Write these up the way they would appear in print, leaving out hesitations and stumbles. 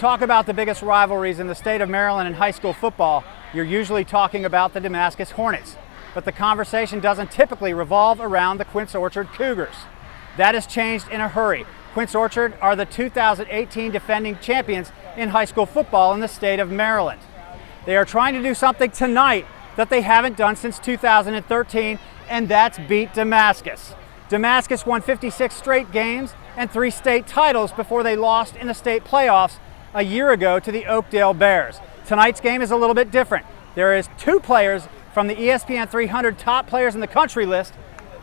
talk about the biggest rivalries in the state of Maryland in high school football, you're usually talking about the Damascus Hornets. But the conversation doesn't typically revolve around the Quince Orchard Cougars. That has changed in a hurry. Quince Orchard are the 2018 defending champions in high school football in the state of Maryland. They are trying to do something tonight that they haven't done since 2013, and that's beat Damascus. Damascus won 56 straight games and 3 state titles before they lost in the state playoffs a year ago to the Oakdale Bears. Tonight's game is a little bit different. There is 2 players from the ESPN 300 top players in the country list,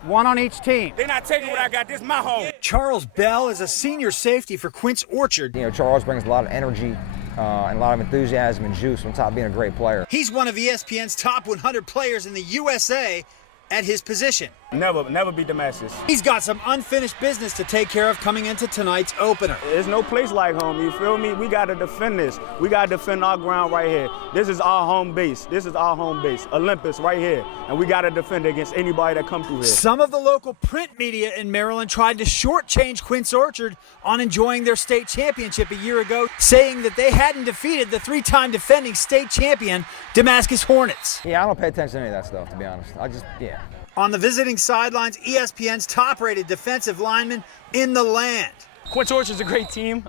1 on each team. They're not taking what I got. This is my home. Charles Bell is a senior safety for Quince Orchard. You know, Charles brings a lot of energy and a lot of enthusiasm and juice on top of being a great player. He's one of ESPN's top 100 players in the USA at his position. Never beat Damascus. He's got some unfinished business to take care of coming into tonight's opener. There's no place like home, you feel me? We got to defend this. We got to defend our ground right here. This is our home base. This is our home base. Olympus right here. And we got to defend it against anybody that comes through here. Some of the local print media in Maryland tried to shortchange Quince Orchard on enjoying their state championship a year ago, saying that they hadn't defeated the 3-time defending state champion Damascus Hornets. Yeah, I don't pay attention to any of that stuff, to be honest. On the visiting sidelines, ESPN's top-rated defensive lineman in the land. Quince Orchard's a great team.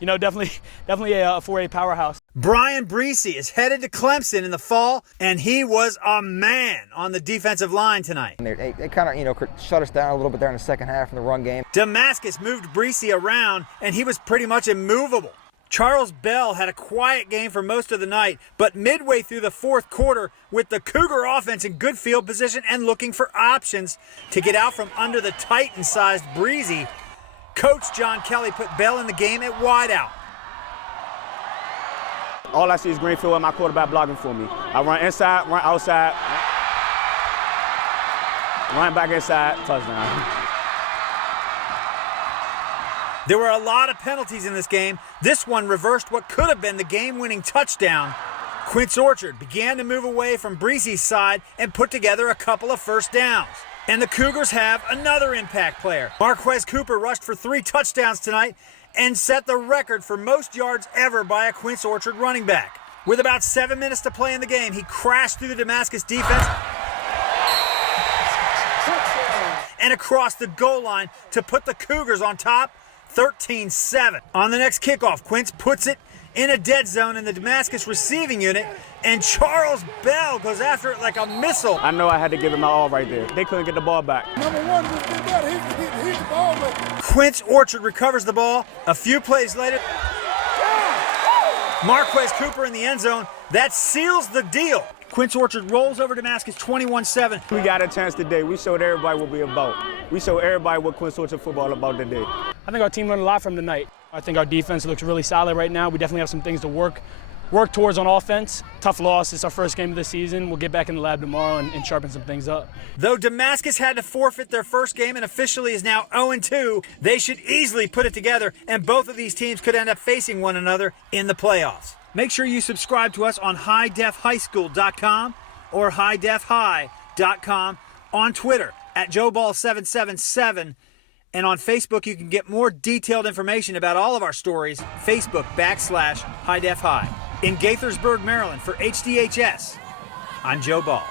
Definitely a 4A powerhouse. Brian Breesy is headed to Clemson in the fall, and he was a man on the defensive line tonight. They kind of, shut us down a little bit there in the second half in the run game. Damascus moved Breesy around, and he was pretty much immovable. Charles Bell had a quiet game for most of the night, but midway through the fourth quarter, with the Cougar offense in good field position and looking for options to get out from under the Titan-sized Breesy, Coach John Kelly put Bell in the game at wideout. All I see is Greenfield and my quarterback blocking for me. I run inside, run outside, run back inside, touchdown. There were a lot of penalties in this game. This one reversed what could have been the game-winning touchdown. Quince Orchard began to move away from Breesy's side and put together a couple of first downs. And the Cougars have another impact player. Marquez Cooper rushed for 3 touchdowns tonight and set the record for most yards ever by a Quince Orchard running back. With about 7 minutes to play in the game, he crashed through the Damascus defense and across the goal line to put the Cougars on top 13-7. On the next kickoff, Quince puts it in a dead zone in the Damascus receiving unit, and Charles Bell goes after it like a missile. I know I had to give him my all right there. They couldn't get the ball back. Number 1 just did that. He's the ball back. Quince Orchard recovers the ball. A few plays later, Marquez Cooper in the end zone. That seals the deal. Quince Orchard rolls over Damascus 21-7. We got a chance today. We showed everybody what we're about. We showed everybody what Quince Orchard football is about today. I think our team learned a lot from tonight. I think our defense looks really solid right now. We definitely have some things to work towards on offense. Tough loss. It's our first game of the season. We'll get back in the lab tomorrow and sharpen some things up. Though Damascus had to forfeit their first game and officially is now 0-2, they should easily put it together, and both of these teams could end up facing one another in the playoffs. Make sure you subscribe to us on HighDefHighSchool.com or HighDefHigh.com, on Twitter at JoeBall777, and on Facebook you can get more detailed information about all of our stories, Facebook.com/HighDefHigh. In Gaithersburg, Maryland, for HDHS, I'm Joe Ball.